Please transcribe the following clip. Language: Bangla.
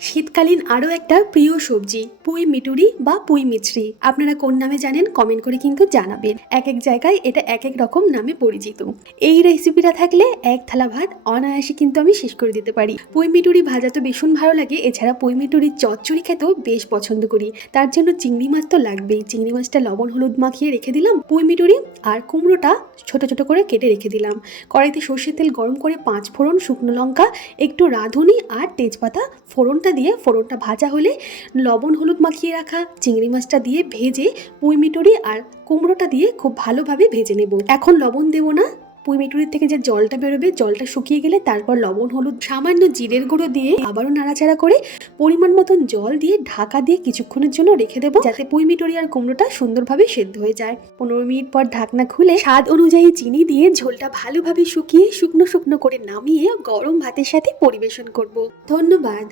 শীতকালীন আরও একটা প্রিয় সবজি পুঁই মিটুরি বা পুঁই মিছরি। আপনারা কোন নামে জানেন কমেন্ট করে কিন্তু জানাবেন। এক এক জায়গায় এটা এক এক রকম নামে পরিচিত। এই রেসিপিটা থাকলে এক থালা ভাত অনায়াসে কিন্তু আমি শেষ করে দিতে পারি। পুঁই মিটুরি ভাজা তো ভীষণ ভালো লাগে, এছাড়া পুঁই মিটুরির চচ্চড়ি খেতেও বেশ পছন্দ করি। তার জন্য চিংড়ি মাছ তো লাগবেই। চিংড়ি মাছটা লবণ হলুদ মাখিয়ে রেখে দিলাম, পুঁই মিটুরি আর কুমড়োটা ছোট ছোট করে কেটে রেখে দিলাম। কড়াইতে সর্ষের তেল গরম করে 5 ফোড়ন, শুকনো লঙ্কা, একটু রাঁধুনি আর তেজপাতা ফোড়নটা দিয়ে ফোড়নটা ভাজা হলে লবণ হলুদ মাখিয়ে রাখা চিংড়ি মাছটা দিয়ে ভেজে পুঁই মিটুরি আর কুমড়োটা দিয়ে খুব ভালোভাবে ভেজে নেব। এখন লবণ দেবো না, পুঁই মিটুরির থেকে যে জলটা বেরোবে জলটা শুকিয়ে গেলে তারপর লবণ হলুদ সামান্য জিরের গুঁড়ো দিয়ে আবারও নাড়াচাড়া করে পরিমাণ মতন জল দিয়ে ঢাকা দিয়ে কিছুক্ষণের জন্য রেখে দেবো, যাতে পুঁই মিটুরি আর কুমড়োটা সুন্দরভাবে সেদ্ধ হয়ে যায়। 15 মিনিট পর ঢাকনা খুলে স্বাদ অনুযায়ী চিনি দিয়ে ঝোলটা ভালোভাবে শুকিয়ে শুকনো শুকনো করে নামিয়ে গরম ভাতের সাথে পরিবেশন করব। ধন্যবাদ।